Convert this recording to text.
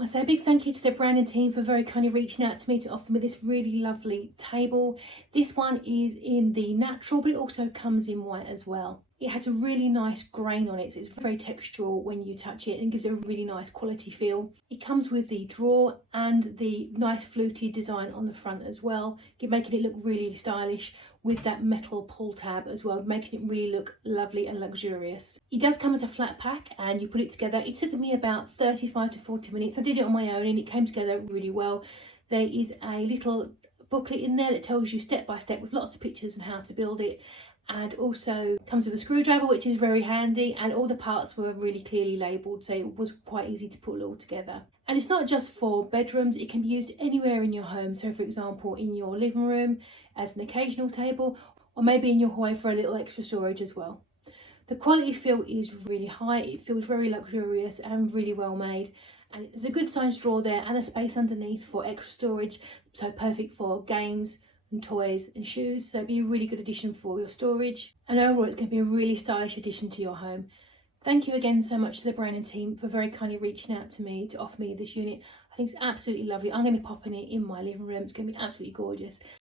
I say a big thank you to the branding team for very kindly reaching out to me to offer me this really lovely table. This one is in the natural, but it also comes in white as well. It has a really nice grain on it, so it's very textural when you touch it and gives it a really nice quality feel. It comes with the drawer and the nice fluted design on the front as well, making it look really stylish with that metal pull tab as well, making it really look lovely and luxurious. It does come as a flat pack and you put it together. It took me about 35 to 40 minutes. I did it on my own and it came together really well. There is a little booklet in there that tells you step by step with lots of pictures and how to build it, and also comes with a screwdriver, which is very handy, and all the parts were really clearly labelled, so it was quite easy to put it all together. And it's not just for bedrooms, it can be used anywhere in your home. So for example, in your living room as an occasional table, or maybe in your hallway for a little extra storage as well. The quality feel is really high, it feels very luxurious and really well made. And there's a good sized drawer there and a space underneath for extra storage, so perfect for games and toys and shoes. So it'd be a really good addition for your storage. And overall, it's going to be a really stylish addition to your home. Thank you again so much to the branding team for very kindly reaching out to me to offer me this unit. I think it's absolutely lovely. I'm going to be popping it in my living room. It's going to be absolutely gorgeous.